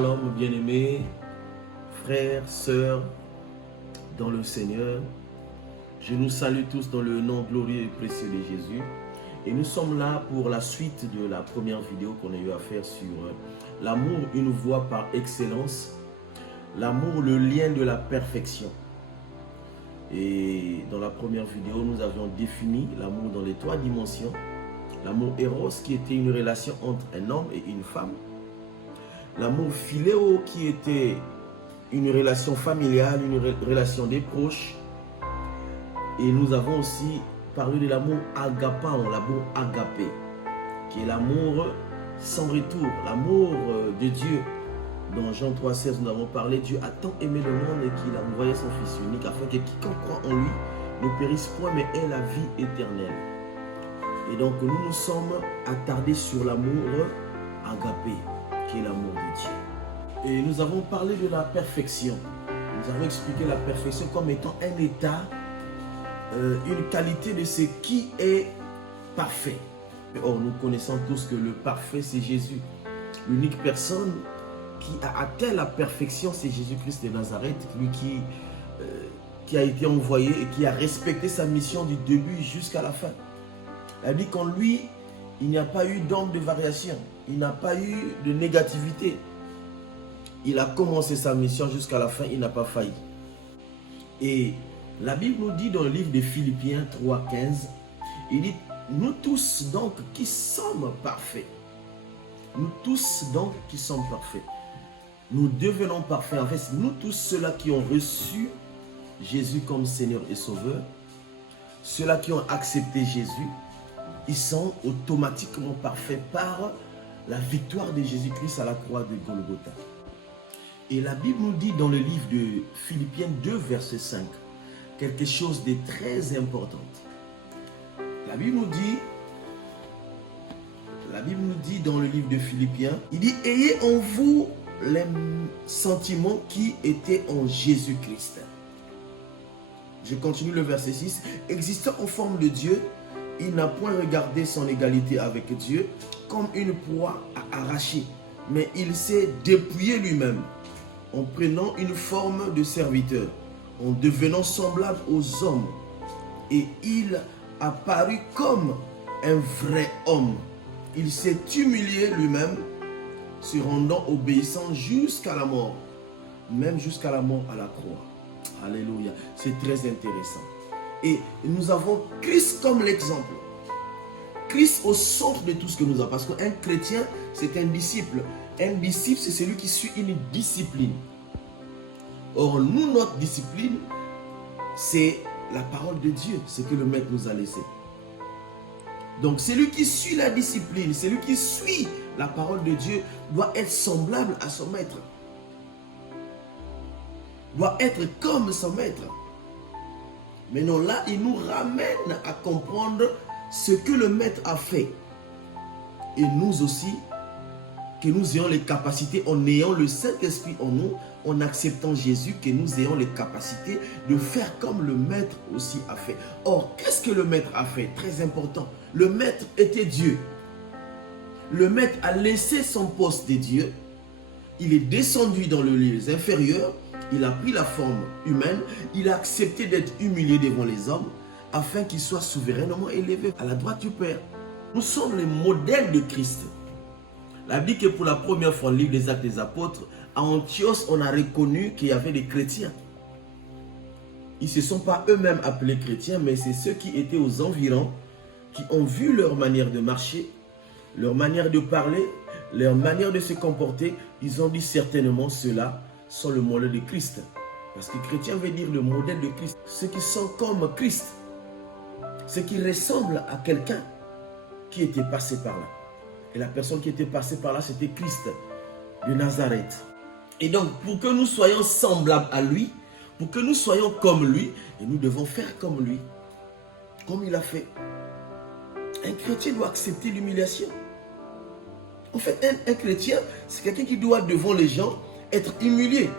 Shalom, bien-aimés, frères, sœurs, dans le Seigneur. Je nous salue tous dans le nom glorieux et précieux de Jésus. Et nous sommes là pour la suite de la première vidéo qu'on a eu à faire sur l'amour, une voie par excellence. L'amour, le lien de la perfection. Et dans la première vidéo, nous avions défini l'amour dans les 3 dimensions. L'amour Eros qui était une relation entre un homme et une femme. L'amour Philéo qui était une relation familiale, une relation des proches. Et nous avons aussi parlé de l'amour agapant, l'amour agapé, qui est l'amour sans retour, l'amour de Dieu. Dans Jean 3,16, nous avons parlé, Dieu a tant aimé le monde et qu'il a envoyé son Fils unique afin que quiconque croit en lui ne périsse point mais ait la vie éternelle. Et donc nous nous sommes attardés sur l'amour agapé, qui est l'amour de Dieu. Et nous avons parlé de la perfection. Nous avons expliqué la perfection comme étant un état, une qualité de ce qui est parfait. Or, nous connaissons tous que le parfait, c'est Jésus. L'unique personne qui a atteint la perfection, c'est Jésus-Christ de Nazareth, lui qui a été envoyé et qui a respecté sa mission du début jusqu'à la fin. Elle dit qu'en lui, il n'y a pas eu d'ombre de variation, il n'a pas eu de négativité. Il a commencé sa mission jusqu'à la fin, il n'a pas failli. Et la Bible nous dit dans le livre de Philippiens 3,15, il dit, nous tous donc qui sommes parfaits, nous tous donc qui sommes parfaits, nous devenons parfaits. En fait, nous tous ceux-là qui ont reçu Jésus comme Seigneur et Sauveur, ceux-là qui ont accepté Jésus, ils sont automatiquement parfaits par la victoire de Jésus-Christ à la croix de Golgotha. Et la Bible nous dit dans le livre de Philippiens 2, verset 5, quelque chose de très important. La Bible nous dit dans le livre de Philippiens, il dit, ayez en vous les sentiments qui étaient en Jésus-Christ. Je continue le verset 6. Existant en forme de Dieu, il n'a point regardé son égalité avec Dieu comme une proie à arracher, mais il s'est dépouillé lui-même en prenant une forme de serviteur, en devenant semblable aux hommes. Et il a paru comme un vrai homme. Il s'est humilié lui-même, se rendant obéissant jusqu'à la mort, même jusqu'à la mort à la croix. Alléluia, c'est très intéressant. Et nous avons Christ comme l'exemple. Christ au centre de tout ce que nous avons. Parce qu'un chrétien, c'est un disciple. Un disciple, c'est celui qui suit une discipline. Or, nous, notre discipline, c'est la parole de Dieu, ce que le Maître nous a laissé. Donc, celui qui suit la discipline, celui qui suit la parole de Dieu, doit être semblable à son Maître. Doit être comme son Maître. Maintenant, là, il nous ramène à comprendre ce que le Maître a fait. Et nous aussi, que nous ayons les capacités, en ayant le Saint-Esprit en nous, en acceptant Jésus, que nous ayons les capacités de faire comme le Maître aussi a fait. Or, qu'est-ce que le Maître a fait? Très important. Le Maître était Dieu. Le Maître a laissé son poste de Dieu. Il est descendu dans les lieux inférieurs. Il a pris la forme humaine. Il a accepté d'être humilié devant les hommes afin qu'il soit souverainement élevé à la droite du Père. Nous sommes les modèles de Christ. La Bible dit que pour la première fois, le livre des Actes des Apôtres, à Antioche, on a reconnu qu'il y avait des chrétiens. Ils ne se sont pas eux-mêmes appelés chrétiens, mais c'est ceux qui étaient aux environs, qui ont vu leur manière de marcher, leur manière de parler, leur manière de se comporter. Ils ont dit certainement ceux-là sont le modèle de Christ. Parce que chrétien veut dire le modèle de Christ. Ceux qui sont comme Christ. Ceux qui ressemblent à quelqu'un qui était passé par là. Et la personne qui était passée par là, c'était Christ de Nazareth. Et donc, pour que nous soyons semblables à lui, pour que nous soyons comme lui, et nous devons faire comme lui, comme il a fait. Un chrétien doit accepter l'humiliation. En fait, un chrétien, c'est quelqu'un qui doit, devant les gens, être humilié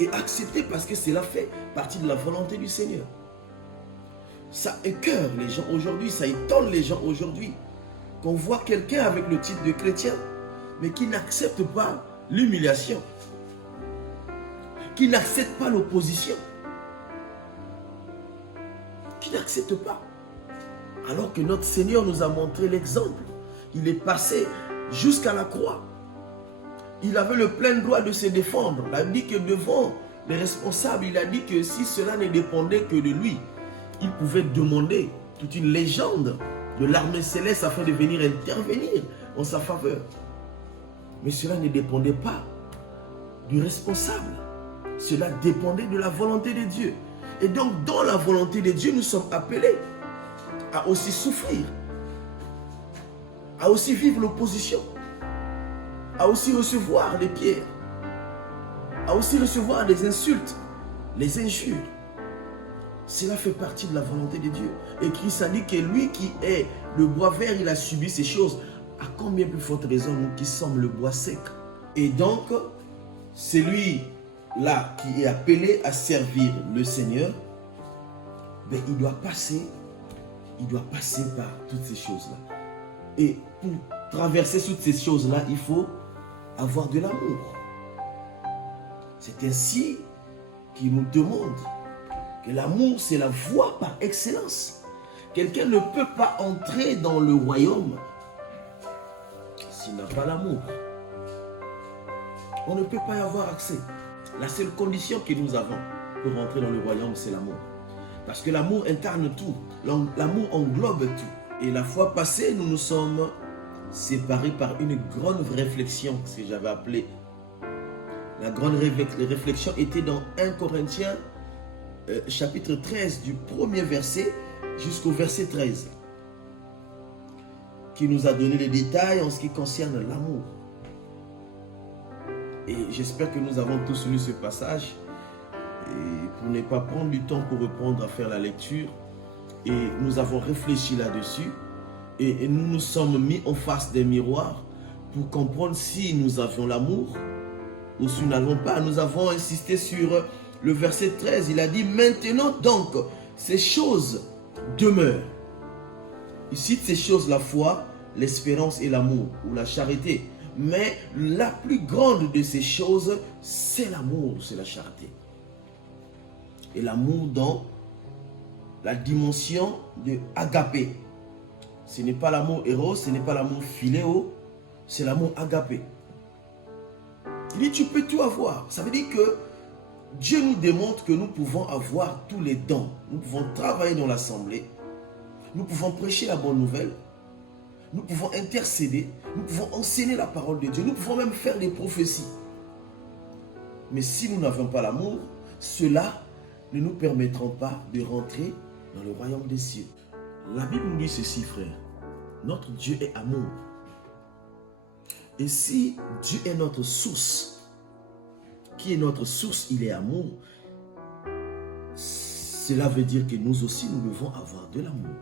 et accepter parce que cela fait partie de la volonté du Seigneur. Ça écœure les gens aujourd'hui, ça étonne les gens aujourd'hui. Qu'on voit quelqu'un avec le titre de chrétien, mais qui n'accepte pas l'humiliation, qui n'accepte pas l'opposition, qui n'accepte pas. Alors que notre Seigneur nous a montré l'exemple. Il est passé jusqu'à la croix. Il avait le plein droit de se défendre. Il a dit que devant les responsables, il a dit que si cela ne dépendait que de lui, il pouvait demander toute une légende de l'armée céleste afin de venir intervenir en sa faveur. Mais cela ne dépendait pas du responsable. Cela dépendait de la volonté de Dieu. Et donc, dans la volonté de Dieu, nous sommes appelés à aussi souffrir, à aussi vivre l'opposition, à aussi recevoir des pierres, à aussi recevoir des insultes, les injures. Cela fait partie de la volonté de Dieu. Et Christ a dit que lui qui est le bois vert, il a subi ces choses. À combien plus forte raison nous qui sommes le bois sec? Et donc, celui-là qui est appelé à servir le Seigneur, ben, il doit passer par toutes ces choses-là. Et pour traverser toutes ces choses-là, il faut avoir de l'amour. C'est ainsi qu'il nous demande que l'amour, c'est la voie par excellence. Quelqu'un ne peut pas entrer dans le royaume s'il n'a pas l'amour. On ne peut pas y avoir accès. La seule condition que nous avons pour rentrer dans le royaume, c'est l'amour. Parce que l'amour incarne tout. L'amour englobe tout. Et la fois passée, nous nous sommes séparés par une grande réflexion, ce que j'avais appelé. La grande réflexion était dans 1 Corinthiens, chapitre 13, du premier verset jusqu'au verset 13, qui nous a donné les détails en ce qui concerne l'amour. Et j'espère que nous avons tous lu ce passage. Et pour ne pas prendre du temps pour reprendre à faire la lecture, et nous avons réfléchi là-dessus, et nous nous sommes mis en face des miroirs pour comprendre si nous avions l'amour ou si nous n'avons pas. Nous avons insisté sur le verset 13, il a dit « Maintenant donc, ces choses demeurent ». Il cite ces choses, la foi, l'espérance et l'amour, ou la charité. Mais la plus grande de ces choses, c'est l'amour, c'est la charité. Et l'amour dans la dimension de agapé. Ce n'est pas l'amour héros, ce n'est pas l'amour philéo, c'est l'amour agapé. Il dit tu peux tout avoir. Ça veut dire que Dieu nous démontre que nous pouvons avoir tous les dons. Nous pouvons travailler dans l'assemblée. Nous pouvons prêcher la bonne nouvelle. Nous pouvons intercéder. Nous pouvons enseigner la parole de Dieu. Nous pouvons même faire des prophéties. Mais si nous n'avons pas l'amour, cela ne nous permettront pas de rentrer dans le royaume des cieux. La Bible nous dit ceci, frère. Notre Dieu est amour. Et si Dieu est notre source, qui est notre source, il est amour, cela veut dire que nous aussi, nous devons avoir de l'amour.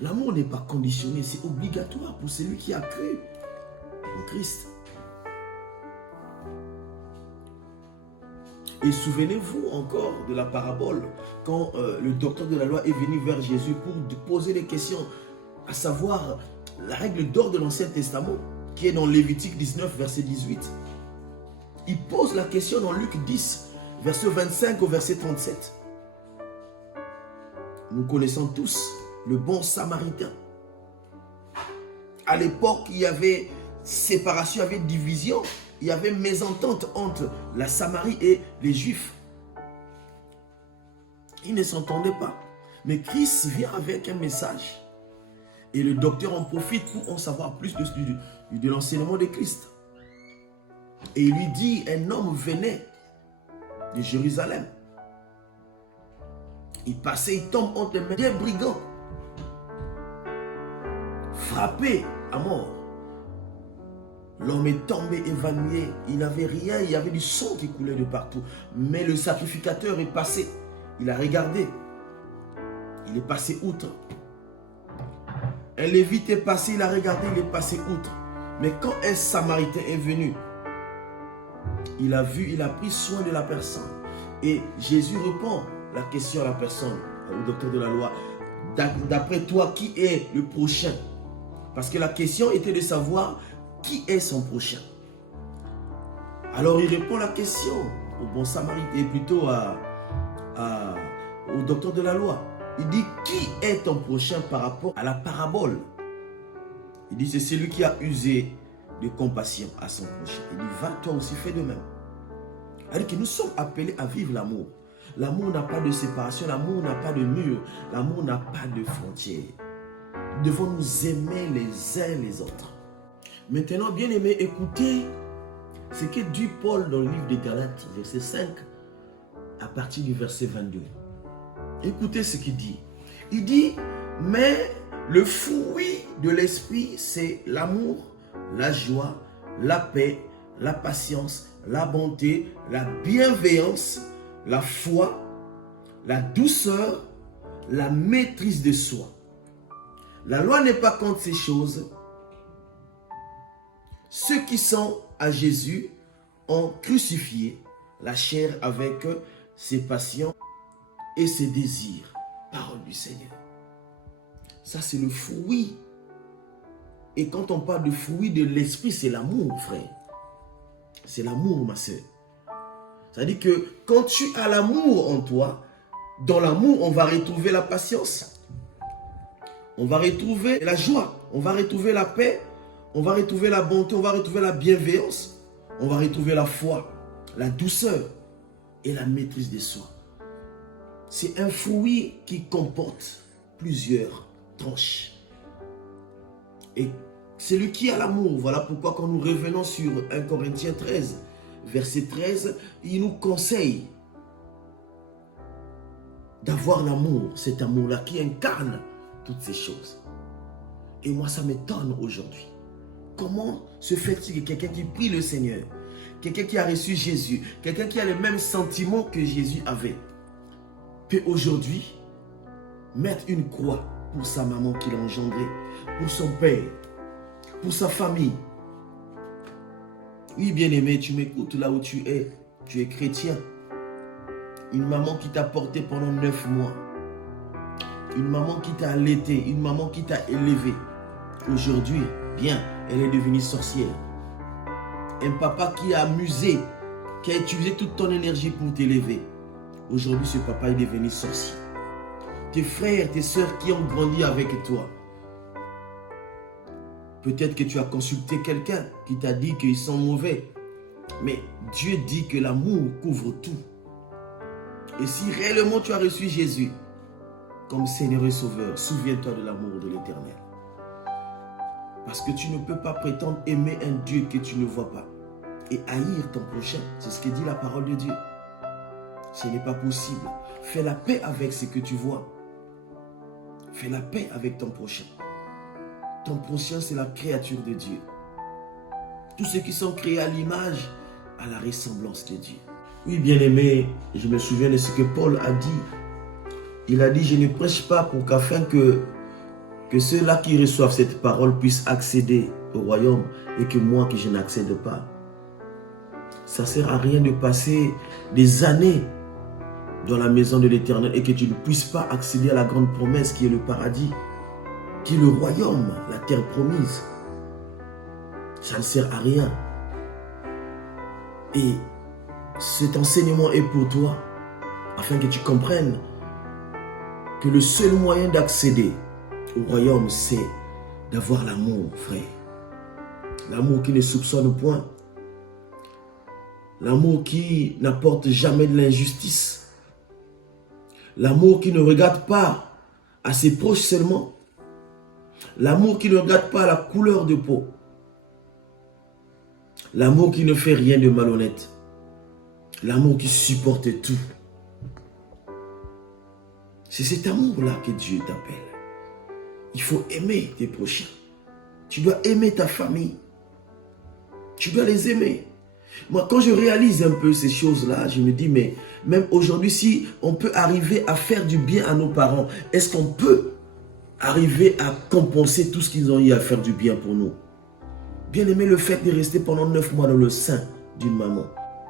L'amour n'est pas conditionné, c'est obligatoire pour celui qui a cru en Christ. Et souvenez-vous encore de la parabole, quand le docteur de la loi est venu vers Jésus pour poser des questions, à savoir la règle d'or de l'Ancien Testament, qui est dans Lévitique 19, verset 18. Il pose la question dans Luc 10, verset 25 au verset 37. Nous connaissons tous le bon Samaritain. À l'époque, il y avait séparation, il y avait division, il y avait mésentente entre la Samarie et les Juifs. Ils ne s'entendaient pas. Mais Christ vient avec un message. Et le docteur en profite pour en savoir plus de l'enseignement de Christ. Et il lui dit, un homme venait de Jérusalem. Il passait, il tombe entre les mains des brigands. Frappé à mort. L'homme est tombé évanoui. Il n'avait rien, il y avait du sang qui coulait de partout. Mais le sacrificateur est passé. Il a regardé. Il est passé outre. Un lévite est passé, il a regardé, il est passé outre. Mais quand un samaritain est venu, il a vu, il a pris soin de la personne. Et Jésus répond la question à la personne, au docteur de la loi. D'après toi, qui est le prochain? Parce que la question était de savoir qui est son prochain. Alors il répond la question au bon samaritain, et plutôt au docteur de la loi. Il dit, qui est ton prochain par rapport à la parabole? Il dit, c'est celui qui a usé de compassion à son prochain. Il dit, va toi aussi, fais de même. C'est-à-dire que nous sommes appelés à vivre l'amour. L'amour n'a pas de séparation, l'amour n'a pas de mur, l'amour n'a pas de frontières. Nous devons nous aimer les uns les autres. Maintenant, bien aimé, écoutez ce que dit Paul dans le livre des Galates, verset 5, à partir du verset 22. Écoutez ce qu'il dit. Il dit, mais le fruit de l'esprit, c'est l'amour, la joie, la paix, la patience, la bonté, la bienveillance, la foi, la douceur, la maîtrise de soi. La loi n'est pas contre ces choses. Ceux qui sont à Jésus ont crucifié la chair avec ses passions et ses désirs. Parole du Seigneur. Ça, c'est le fruit. Et quand on parle de fruit de l'esprit, c'est l'amour, frère. C'est l'amour, ma soeur. C'est-à-dire que quand tu as l'amour en toi, dans l'amour, on va retrouver la patience. On va retrouver la joie. On va retrouver la paix. On va retrouver la bonté. On va retrouver la bienveillance. On va retrouver la foi, la douceur et la maîtrise de soi. C'est un fruit qui comporte plusieurs tranches. Et celui qui a l'amour, voilà pourquoi quand nous revenons sur 1 Corinthiens 13, verset 13, il nous conseille d'avoir l'amour, cet amour-là qui incarne toutes ces choses. Et moi, ça m'étonne aujourd'hui. Comment se fait-il que quelqu'un qui prie le Seigneur, quelqu'un qui a reçu Jésus, quelqu'un qui a les mêmes sentiments que Jésus avait, peut aujourd'hui mettre une croix pour sa maman qui l'a engendré, pour son père, pour sa famille. Oui, bien-aimé, tu m'écoutes là où tu es chrétien. Une maman qui t'a porté pendant 9 mois. Une maman qui t'a allaité, une maman qui t'a élevé. Aujourd'hui, bien, elle est devenue sorcière. Un papa qui a amusé, qui a utilisé toute ton énergie pour t'élever. Aujourd'hui, ce papa est devenu sorcier. Tes frères, tes soeurs qui ont grandi avec toi. Peut-être que tu as consulté quelqu'un qui t'a dit qu'ils sont mauvais. Mais Dieu dit que l'amour couvre tout. Et si réellement tu as reçu Jésus comme Seigneur et Sauveur, souviens-toi de l'amour de l'Éternel. Parce que tu ne peux pas prétendre aimer un Dieu que tu ne vois pas et haïr ton prochain. C'est ce que dit la parole de Dieu. Ce n'est pas possible. Fais la paix avec ce que tu vois. Fais la paix avec ton prochain. Ton prochain, c'est la créature de Dieu. Tous ceux qui sont créés à l'image, à la ressemblance de Dieu. Oui, bien-aimé, je me souviens de ce que Paul a dit. Il a dit, je ne prêche pas pour qu'afin que ceux-là qui reçoivent cette parole puissent accéder au royaume et que moi, que je n'accède pas. Ça ne sert à rien de passer des années dans la maison de l'Éternel et que tu ne puisses pas accéder à la grande promesse qui est le paradis, qui est le royaume, la terre promise. Ça ne sert à rien. Et cet enseignement est pour toi, afin que tu comprennes que le seul moyen d'accéder au royaume, c'est d'avoir l'amour, frère. L'amour qui ne soupçonne point. L'amour qui n'apporte jamais de l'injustice. L'amour qui ne regarde pas à ses proches seulement. L'amour qui ne regarde pas à la couleur de peau. L'amour qui ne fait rien de malhonnête. L'amour qui supporte tout. C'est cet amour-là que Dieu t'appelle. Il faut aimer tes prochains. Tu dois aimer ta famille. Tu dois les aimer. Moi, quand je réalise un peu ces choses-là, je me dis, mais même aujourd'hui, si on peut arriver à faire du bien à nos parents, est-ce qu'on peut arriver à compenser tout ce qu'ils ont eu à faire du bien pour nous? Bien aimé, le fait de rester pendant 9 mois dans le sein d'une maman,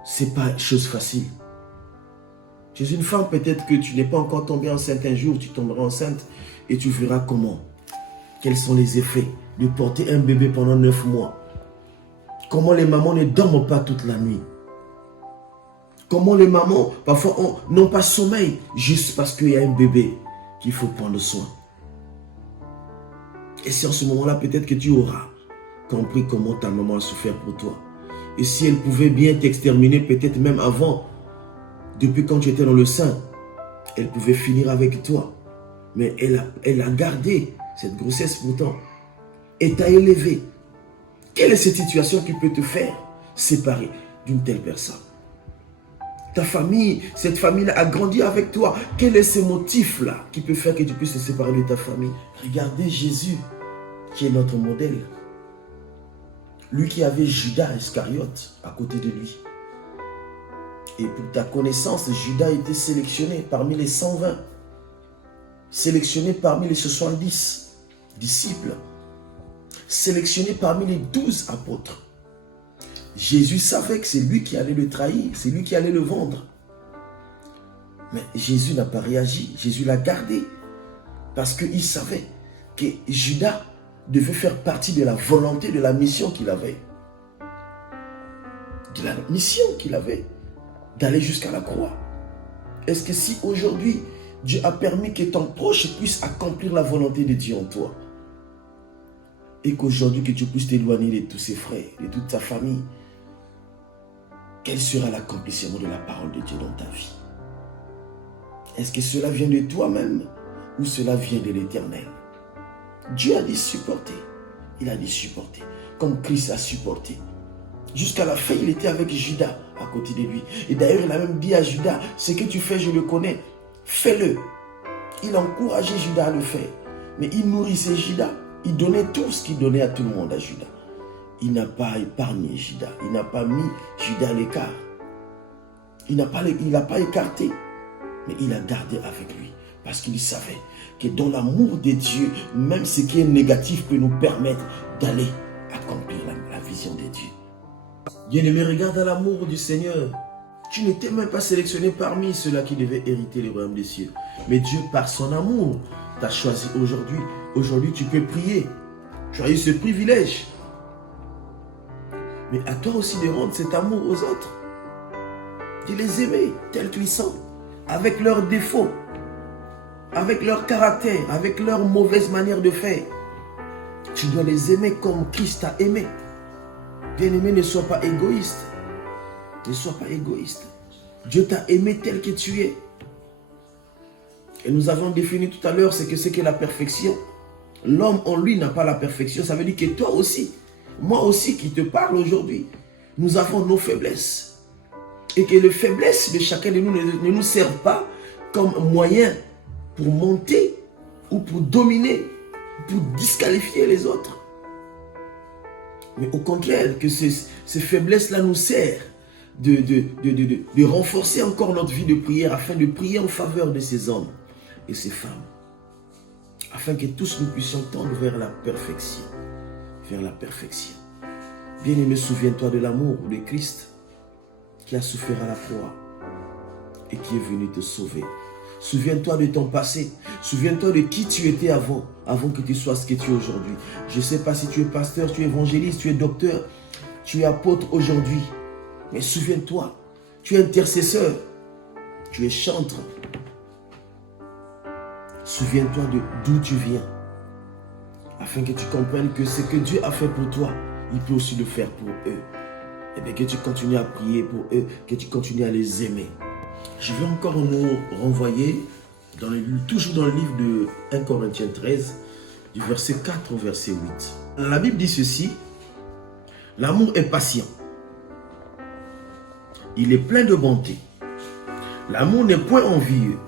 c'est pas chose facile. Tu es une femme, peut-être que tu n'es pas encore tombée enceinte un jour, tu tomberas enceinte et tu verras comment. Quels sont les effets de porter un bébé pendant 9 mois. Comment les mamans ne dorment pas toute la nuit. Comment les mamans, parfois, n'ont pas sommeil juste parce qu'il y a un bébé qu'il faut prendre soin. Et c'est en ce moment-là peut-être que tu auras compris comment ta maman a souffert pour toi. Et si elle pouvait bien t'exterminer, peut-être même avant, depuis quand tu étais dans le sein, elle pouvait finir avec toi. Mais elle a gardé cette grossesse pourtant et t'a élevé. Quelle est cette situation qui peut te faire séparer d'une telle personne? Ta famille, cette famille-là a grandi avec toi. Quel est ce motif-là qui peut faire que tu puisses te séparer de ta famille? Regardez Jésus, qui est notre modèle. Lui qui avait Judas Iscariote à côté de lui. Et pour ta connaissance, Judas a été sélectionné parmi les 120. Sélectionné parmi les 70 disciples. Sélectionné parmi les 12 apôtres. Jésus savait que c'est lui qui allait le trahir, c'est lui qui allait le vendre. Mais Jésus n'a pas réagi, Jésus l'a gardé. Parce qu'il savait que Judas devait faire partie de la volonté, de la mission qu'il avait. De la mission qu'il avait, d'aller jusqu'à la croix. Est-ce que si aujourd'hui, Dieu a permis que ton proche puisse accomplir la volonté de Dieu en toi, et qu'aujourd'hui que tu puisses t'éloigner de tous ses frères, de toute ta famille, quel sera l'accomplissement de la parole de Dieu dans ta vie? Est-ce que cela vient de toi-même ou cela vient de l'Éternel? Dieu a dit supporter. Il a dit supporter. Comme Christ a supporté. Jusqu'à la fin, il était avec Judas à côté de lui. Et d'ailleurs, il a même dit à Judas, ce que tu fais, je le connais. Fais-le. Il encourageait Judas à le faire. Mais il nourrissait Judas. Il donnait tout ce qu'il donnait à tout le monde à Judas. Il n'a pas épargné Judas. Il n'a pas mis Judas à l'écart. Il n'a pas écarté. Mais il a gardé avec lui. Parce qu'il savait que dans l'amour de Dieu, même ce qui est négatif peut nous permettre d'aller accomplir la vision de Dieu. Bien-aimé, regarde à l'amour du Seigneur. Tu n'étais même pas sélectionné parmi ceux-là qui devaient hériter le royaume des cieux. Mais Dieu, par son amour, t'a choisi aujourd'hui. Aujourd'hui, tu peux prier. Tu as eu ce privilège. Mais à toi aussi de rendre cet amour aux autres. De les aimer tels qu'ils sont. Avec leurs défauts. Avec leur caractère. Avec leur mauvaise manière de faire. Tu dois les aimer comme Christ t'a aimé. Bien-aimé, ne sois pas égoïste. Ne sois pas égoïste. Dieu t'a aimé tel que tu es. Et nous avons défini tout à l'heure ce que c'est que la perfection. L'homme en lui n'a pas la perfection. Ça veut dire que toi aussi, moi aussi qui te parle aujourd'hui, nous avons nos faiblesses. Et que les faiblesses de chacun de nous ne nous servent pas comme moyen pour monter ou pour dominer, pour disqualifier les autres. Mais au contraire, que ces faiblesses-là nous servent de renforcer encore notre vie de prière afin de prier en faveur de ces hommes et ces femmes. Afin que tous nous puissions tendre vers la perfection. Vers la perfection. Bien-aimé, souviens-toi de l'amour de Christ qui a souffert à la croix et qui est venu te sauver. Souviens-toi de ton passé. Souviens-toi de qui tu étais avant que tu sois ce que tu es aujourd'hui. Je ne sais pas si tu es pasteur, tu es évangéliste, tu es docteur, tu es apôtre aujourd'hui. Mais souviens-toi, tu es intercesseur, tu es chantre. Souviens-toi d'où tu viens. Afin que tu comprennes que ce que Dieu a fait pour toi, il peut aussi le faire pour eux. Et bien que tu continues à prier pour eux, que tu continues à les aimer. Je vais encore nous renvoyer, toujours dans le livre de 1 Corinthiens 13, du verset 4 au verset 8. La Bible dit ceci, « L'amour est patient. Il est plein de bonté. L'amour n'est point envieux.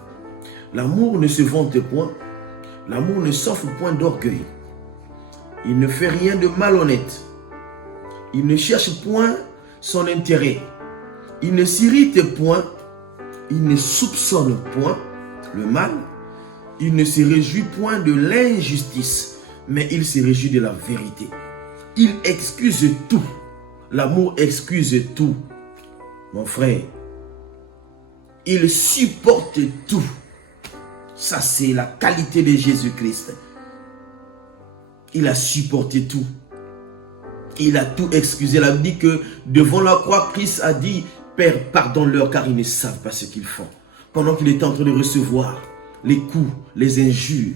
L'amour ne se vante point. L'amour ne s'offre point d'orgueil. Il ne fait rien de malhonnête. Il ne cherche point son intérêt. Il ne s'irrite point. Il ne soupçonne point le mal. Il ne se réjouit point de l'injustice, mais il se réjouit de la vérité. Il excuse tout. L'amour excuse tout. Mon frère, il supporte tout. Ça, c'est la qualité de Jésus-Christ. Il a supporté tout. Il a tout excusé. Il a dit que devant la croix, Christ a dit, Père, pardonne-leur car ils ne savent pas ce qu'ils font. Pendant qu'il était en train de recevoir les coups, les injures,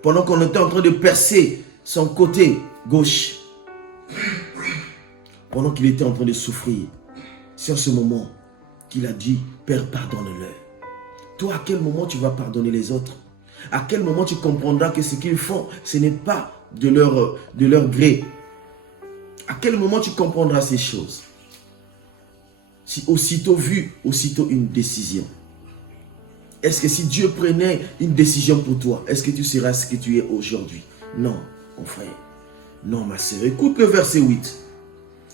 pendant qu'on était en train de percer son côté gauche, pendant qu'il était en train de souffrir, c'est en ce moment qu'il a dit, Père, pardonne-leur. Toi, à quel moment tu vas pardonner les autres? À quel moment tu comprendras que ce qu'ils font, ce n'est pas de leur gré? À quel moment tu comprendras ces choses? Si aussitôt vu, aussitôt une décision. Est-ce que si Dieu prenait une décision pour toi, est-ce que tu seras ce que tu es aujourd'hui? Non, mon frère. Non, ma sœur. Écoute le verset 8.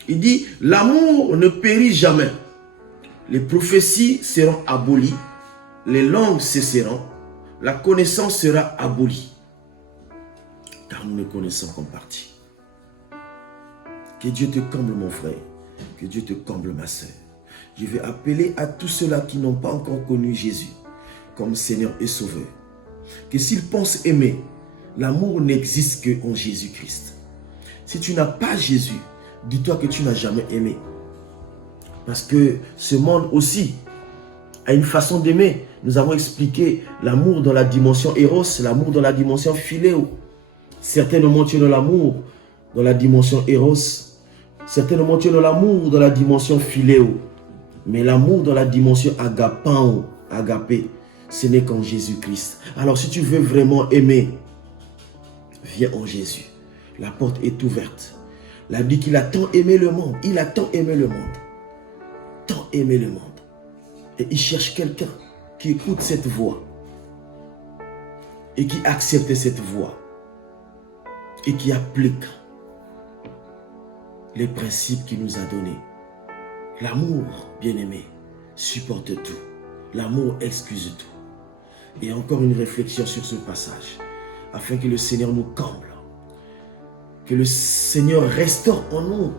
Il dit, l'amour ne périt jamais. Les prophéties seront abolies. Les langues cesseront. La connaissance sera abolie. Car nous ne connaissons qu'en partie. Que Dieu te comble, mon frère. Que Dieu te comble, ma sœur. Je vais appeler à tous ceux-là qui n'ont pas encore connu Jésus comme Seigneur et Sauveur. Que s'ils pensent aimer, l'amour n'existe qu'en Jésus-Christ. Si tu n'as pas Jésus, dis-toi que tu n'as jamais aimé. Parce que ce monde aussi a une façon d'aimer. Nous avons expliqué l'amour dans la dimension Eros, l'amour dans la dimension Philéo. Certainement tu es dans l'amour dans la dimension Eros. Certainement tu es dans l'amour dans la dimension Philéo. Mais l'amour dans la dimension Agapao, Agapé, ce n'est qu'en Jésus-Christ. Alors si tu veux vraiment aimer, viens en Jésus. La porte est ouverte. Il a dit qu'il a tant aimé le monde. Il a tant aimé le monde. Tant aimé le monde. Et il cherche quelqu'un qui écoute cette voix. Et qui accepte cette voix. Et qui applique les principes qu'il nous a donnés. L'amour, bien-aimé, supporte tout. L'amour excuse tout. Et encore une réflexion sur ce passage, afin que le Seigneur nous comble. Que le Seigneur restaure en nous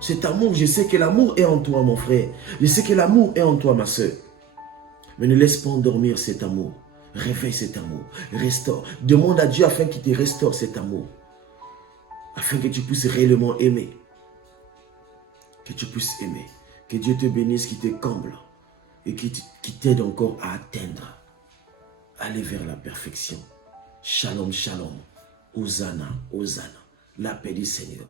cet amour. Je sais que l'amour est en toi, mon frère. Je sais que l'amour est en toi, ma soeur. Mais ne laisse pas endormir cet amour. Réveille cet amour. Restaure. Demande à Dieu afin qu'il te restaure cet amour. Afin que tu puisses réellement aimer. Que tu puisses aimer. Que Dieu te bénisse, qu'il te comble. Et qui t'aide encore à atteindre. Aller vers la perfection. Shalom, shalom. Hosanna, Hosanna. La paix du Seigneur.